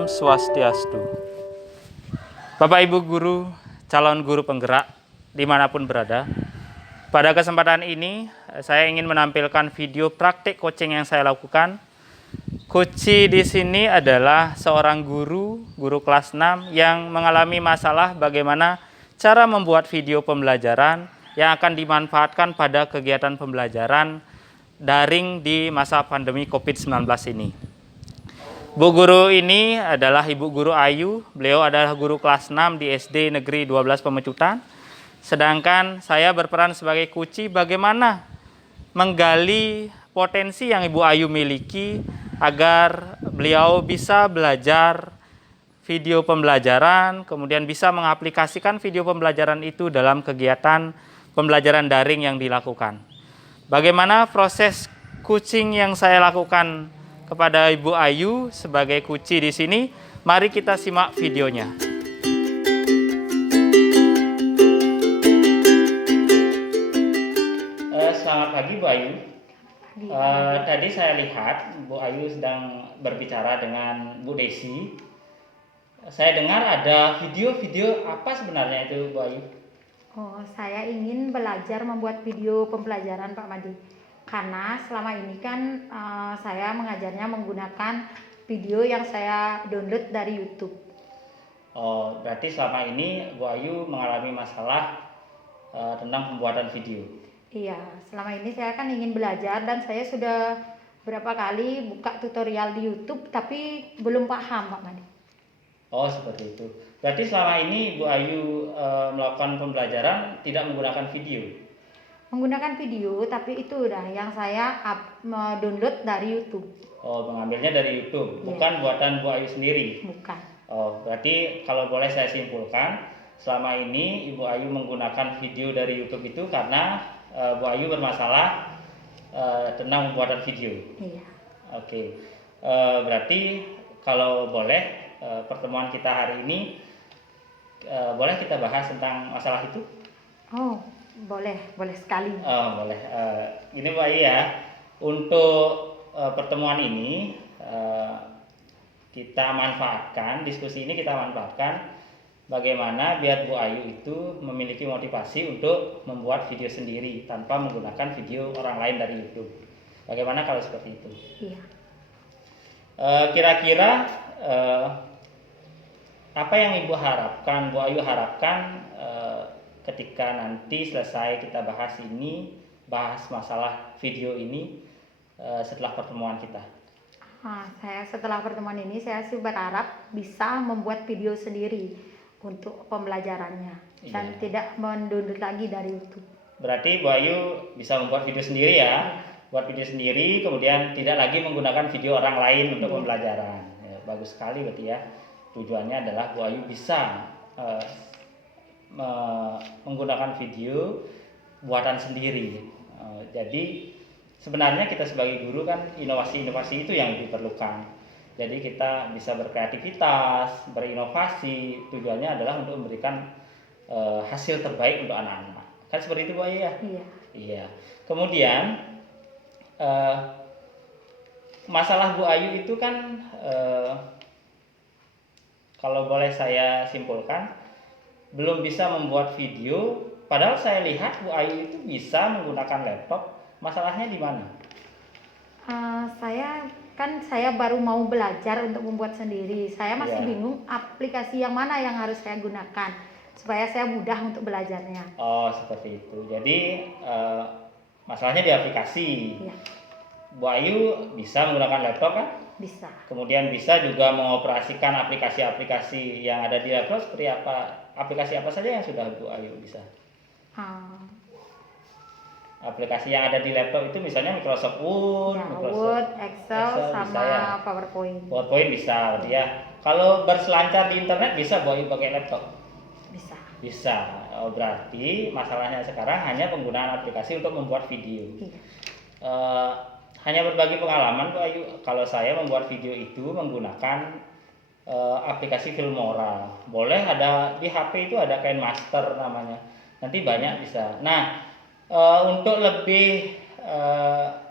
Om Swastiastu. Bapak Ibu guru, calon guru penggerak dimanapun berada. Pada kesempatan ini saya ingin menampilkan video praktik coaching yang saya lakukan. Coach di sini adalah seorang guru kelas 6 yang mengalami masalah bagaimana cara membuat video pembelajaran yang akan dimanfaatkan pada kegiatan pembelajaran daring di masa pandemi COVID-19 ini. Bu guru ini adalah Ibu Guru Ayu, beliau adalah guru kelas 6 di SD Negeri 12 Pemecutan. Sedangkan saya berperan sebagai kunci bagaimana menggali potensi yang Ibu Ayu miliki agar beliau bisa belajar video pembelajaran, kemudian bisa mengaplikasikan video pembelajaran itu dalam kegiatan pembelajaran daring yang dilakukan. Bagaimana proses coaching yang saya lakukan kepada Ibu Ayu sebagai kunci di sini? Mari kita simak videonya. Selamat pagi Bu Ayu. Tadi saya lihat Bu Ayu sedang berbicara dengan Bu Desi. Saya dengar ada video-video apa sebenarnya itu Bu Ayu? Oh, saya ingin belajar membuat video pembelajaran Pak Madi. Karena selama ini kan saya mengajarnya menggunakan video yang saya download dari YouTube. Oh, berarti selama ini Bu Ayu mengalami masalah tentang pembuatan video. Iya, selama ini saya kan ingin belajar dan saya sudah berapa kali buka tutorial di YouTube tapi belum paham Pak Madi. Oh, seperti itu. Berarti selama ini Bu Ayu melakukan pembelajaran tidak menggunakan video? Menggunakan video, tapi itu udah yang saya download dari YouTube. Oh, mengambilnya dari YouTube, bukan buatan Bu Ayu sendiri? Bukan. Oh, berarti kalau boleh saya simpulkan, selama ini Ibu Ayu menggunakan video dari YouTube itu karena Bu Ayu bermasalah tentang pembuatan video? Iya. Oke, berarti kalau boleh pertemuan kita hari ini, boleh kita bahas tentang masalah itu? Oh, boleh sekali. Oh, boleh. Ini Bu Ayu ya, untuk pertemuan ini kita manfaatkan, diskusi ini kita manfaatkan bagaimana biar Bu Ayu itu memiliki motivasi untuk membuat video sendiri tanpa menggunakan video orang lain dari YouTube. Bagaimana kalau seperti itu? Iya. Kira-kira apa yang Ibu harapkan, Bu Ayu harapkan ketika nanti selesai kita bahas masalah video ini setelah pertemuan kita? Saya setelah pertemuan ini saya sih berharap bisa membuat video sendiri untuk pembelajarannya dan tidak mendownload lagi dari YouTube. Berarti Bu Ayu bisa membuat video sendiri ya? Buat video sendiri, kemudian tidak lagi menggunakan video orang lain untuk pembelajaran. Ya, bagus sekali berarti ya. Tujuannya adalah Bu Ayu bisa menggunakan video buatan sendiri. Jadi sebenarnya kita sebagai guru kan inovasi-inovasi itu yang diperlukan. Jadi kita bisa berkreativitas, berinovasi. Tujuannya adalah untuk memberikan hasil terbaik untuk anak-anak. Kan seperti itu Bu Ayu ya? Iya. Iya. Kemudian masalah Bu Ayu itu kan kalau boleh saya simpulkan, belum bisa membuat video, padahal saya lihat Bu Ayu itu bisa menggunakan laptop. Masalahnya di mana? Saya baru mau belajar untuk membuat sendiri. Saya masih Iya. bingung aplikasi yang mana yang harus saya gunakan supaya saya mudah untuk belajarnya. Oh, seperti itu. Jadi masalahnya di aplikasi. Iya. Bu Ayu bisa menggunakan laptop kan? Bisa. Kemudian bisa juga mengoperasikan aplikasi-aplikasi yang ada di laptop seperti apa? Aplikasi apa saja yang sudah Bu Ayu bisa? Aplikasi yang ada di laptop itu misalnya Microsoft Word, Ya, Microsoft Word, Excel sama bisa ya? PowerPoint. PowerPoint bisa ya. Kalau berselancar di internet bisa Bu Ayu pakai laptop? Bisa. Bisa. Oh, berarti masalahnya sekarang hanya penggunaan aplikasi untuk membuat video. Iya. Hanya berbagi pengalaman Bu Ayu, kalau saya membuat video itu menggunakan aplikasi Filmora. Boleh ada di HP itu ada KineMaster namanya. Nanti banyak bisa. Nah, untuk lebih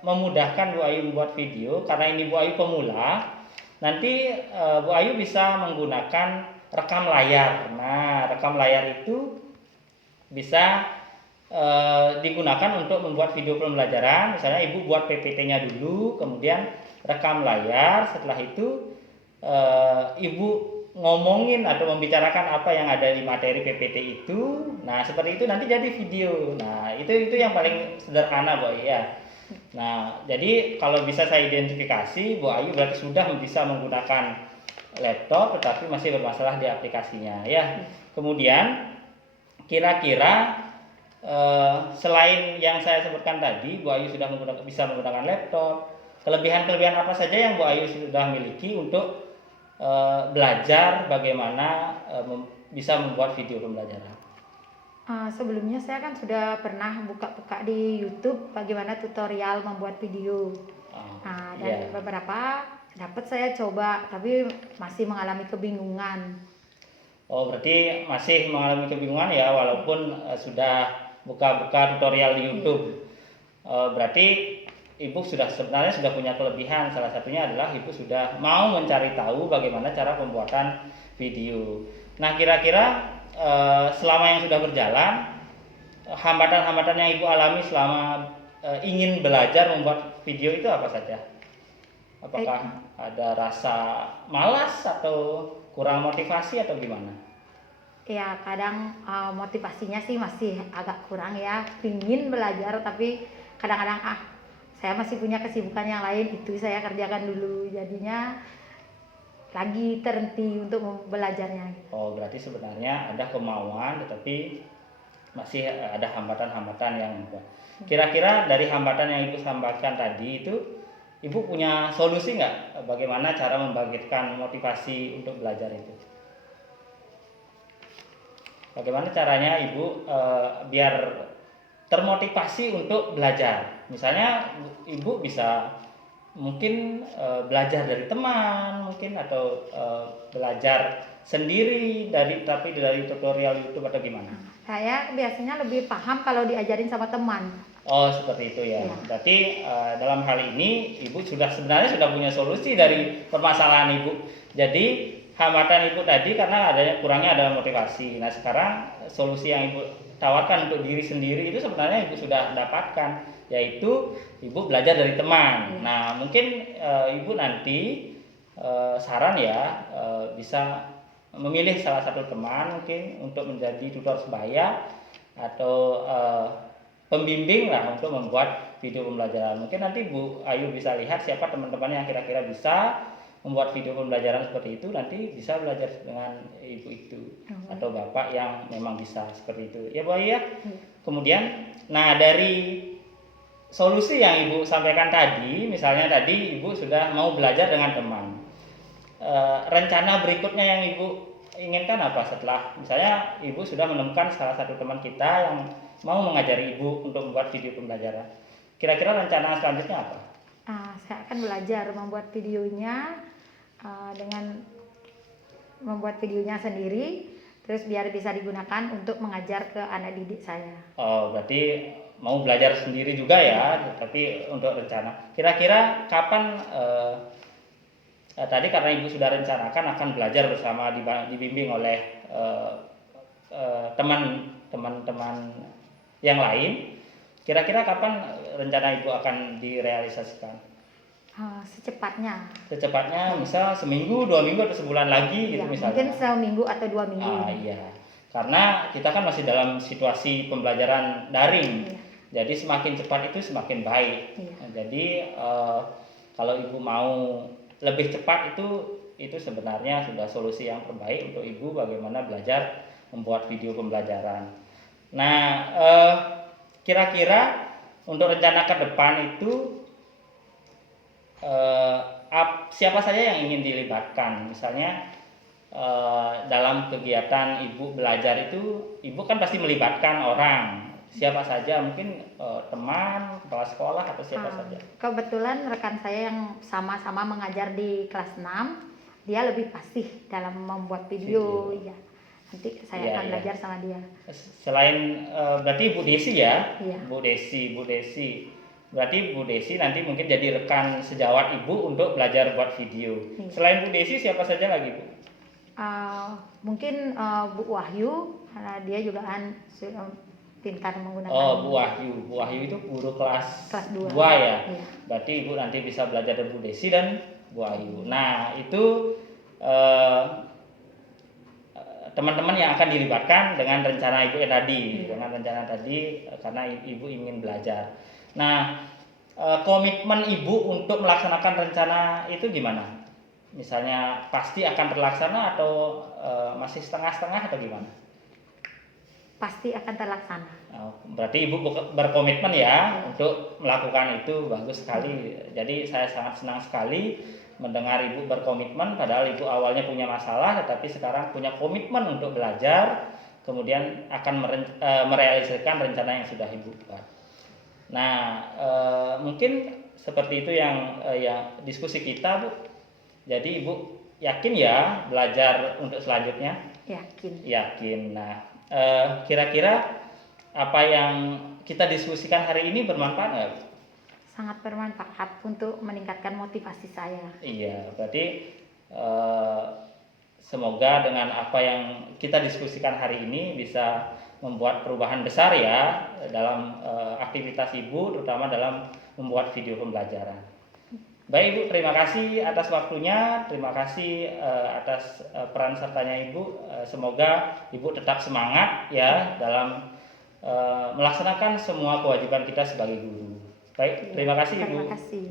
memudahkan Bu Ayu membuat video, karena ini Bu Ayu pemula, nanti Bu Ayu bisa menggunakan rekam layar. Nah, rekam layar itu bisa digunakan untuk membuat video pembelajaran. Misalnya Ibu buat PPT-nya dulu, kemudian rekam layar. Setelah itu Ibu ngomongin atau membicarakan apa yang ada di materi PPT itu. Nah, seperti itu nanti jadi video. Nah, itu yang paling sederhana, Bu Ayu ya. Nah, jadi kalau bisa saya identifikasi, Bu Ayu berarti sudah bisa menggunakan laptop tetapi masih bermasalah di aplikasinya ya. Kemudian kira-kira selain yang saya sebutkan tadi, Bu Ayu sudah bisa menggunakan laptop. Kelebihan-kelebihan apa saja yang Bu Ayu sudah miliki untuk belajar bagaimana bisa membuat video pembelajaran? Sebelumnya saya kan sudah pernah buka-buka di YouTube bagaimana tutorial membuat video. Dan beberapa dapat saya coba, tapi masih mengalami kebingungan. Oh, berarti masih mengalami kebingungan ya, walaupun sudah buka-buka tutorial di YouTube. Berarti Ibu sebenarnya sudah punya kelebihan. Salah satunya adalah Ibu sudah mau mencari tahu bagaimana cara pembuatan video. Nah, kira-kira selama yang sudah berjalan, hambatan-hambatan yang Ibu alami selama ingin belajar membuat video itu apa saja? Apakah ada rasa malas atau kurang motivasi atau gimana? Ya, kadang motivasinya sih masih agak kurang ya. Pingin belajar tapi kadang-kadang saya masih punya kesibukan yang lain, itu saya kerjakan dulu. Jadinya lagi terhenti untuk belajarnya. Oh, berarti sebenarnya ada kemauan tetapi masih ada hambatan-hambatan yang membuat. Kira-kira dari hambatan yang Ibu sampaikan tadi itu, Ibu punya solusi nggak bagaimana cara membangkitkan motivasi untuk belajar itu? Bagaimana caranya Ibu biar termotivasi untuk belajar? Misalnya Ibu bisa mungkin belajar dari teman mungkin, atau belajar sendiri dari tutorial YouTube atau gimana? Saya biasanya lebih paham kalau diajarin sama teman. Oh, seperti itu ya. Berarti dalam hal ini Ibu sebenarnya sudah punya solusi dari permasalahan Ibu. Jadi hambatan Ibu tadi karena kurangnya ada motivasi. Nah, sekarang solusi yang Ibu tawarkan untuk diri sendiri itu sebenarnya Ibu sudah dapatkan, yaitu Ibu belajar dari teman. Nah, mungkin Ibu nanti saran ya, bisa memilih salah satu teman mungkin untuk menjadi tutor sebaya atau pembimbing lah untuk membuat video pembelajaran. Mungkin nanti Bu Ayu bisa lihat siapa teman-teman yang kira-kira bisa membuat video pembelajaran seperti itu, nanti bisa belajar dengan Ibu itu atau Bapak yang memang bisa seperti itu. Ya Bu Ayu ya. Kemudian, nah dari solusi yang Ibu sampaikan tadi, misalnya tadi Ibu sudah mau belajar dengan teman. Rencana berikutnya yang Ibu inginkan apa setelah misalnya Ibu sudah menemukan salah satu teman kita yang mau mengajari Ibu untuk membuat video pembelajaran? Kira-kira rencana selanjutnya apa? Saya akan belajar membuat videonya dengan membuat videonya sendiri, terus biar bisa digunakan untuk mengajar ke anak didik saya. Oh, berarti mau belajar sendiri juga ya, tapi untuk rencana. Kira-kira kapan? Tadi karena Ibu sudah rencanakan akan belajar bersama dibimbing oleh teman-teman yang lain. Kira-kira kapan rencana Ibu akan direalisasikan? Secepatnya. Secepatnya, misal seminggu, 2 minggu, atau sebulan lagi gitu Ya, misalnya. mungkin seminggu atau 2 minggu. Iya. Karena kita kan masih dalam situasi pembelajaran daring. Jadi semakin cepat itu semakin baik. Nah, jadi kalau Ibu mau lebih cepat itu sebenarnya sudah solusi yang terbaik untuk Ibu bagaimana belajar membuat video pembelajaran. Nah, kira-kira untuk rencana ke depan itu siapa saja yang ingin dilibatkan? Misalnya dalam kegiatan Ibu belajar itu, Ibu kan pasti melibatkan orang. Siapa saja, mungkin teman, kepala sekolah, atau siapa saja? Kebetulan rekan saya yang sama-sama mengajar di kelas 6, dia lebih fasih dalam membuat video. Ya. Nanti saya akan belajar sama dia. Selain berarti Bu Desi ya? Iya. Bu Desi. Berarti Bu Desi nanti mungkin jadi rekan sejawat Ibu untuk belajar buat video. Iya. Selain Bu Desi siapa saja lagi Bu? Mungkin Bu Wahyu, karena dia juga kan pintar menggunakan. Oh, Bu Wahyu. Bu Wahyu itu guru kelas 2 ya. Iya. Berarti Ibu nanti bisa belajar dari Bu Desi dan Bu Wahyu. Nah, itu teman-teman yang akan dilibatkan dengan rencana Ibu yang tadi, karena Ibu ingin belajar. Nah, komitmen Ibu untuk melaksanakan rencana itu gimana? Misalnya pasti akan terlaksana atau masih setengah-setengah atau gimana? Pasti akan terlaksana. Berarti Ibu berkomitmen ya untuk melakukan itu, bagus sekali. Jadi saya sangat senang sekali mendengar Ibu berkomitmen, padahal Ibu awalnya punya masalah, tetapi sekarang punya komitmen untuk belajar, kemudian akan merealisasikan rencana yang sudah Ibu buat. Nah, mungkin seperti itu yang diskusi kita, Bu. Jadi Ibu yakin ya belajar untuk selanjutnya? Yakin. Yakin. Nah, kira-kira apa yang kita diskusikan hari ini bermanfaat nggak, Bu? Sangat bermanfaat untuk meningkatkan motivasi saya. Iya, berarti semoga dengan apa yang kita diskusikan hari ini bisa membuat perubahan besar ya dalam aktivitas Ibu, terutama dalam membuat video pembelajaran. Baik Ibu, terima kasih atas waktunya, terima kasih atas peran sertanya Ibu. Semoga Ibu tetap semangat ya dalam melaksanakan semua kewajiban kita sebagai guru. Baik, terima kasih Ibu. Terima kasih.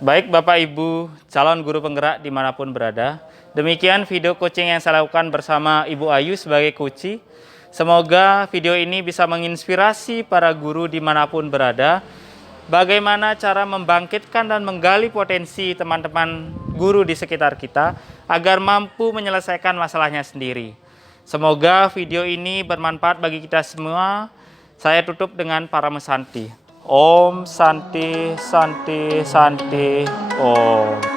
Baik Bapak Ibu, calon guru penggerak dimanapun berada. Demikian video coaching yang saya lakukan bersama Ibu Ayu sebagai coach. Semoga video ini bisa menginspirasi para guru dimanapun berada. Bagaimana cara membangkitkan dan menggali potensi teman-teman guru di sekitar kita agar mampu menyelesaikan masalahnya sendiri. Semoga video ini bermanfaat bagi kita semua. Saya tutup dengan Paramesanti. Om Santi Santi Santi Om.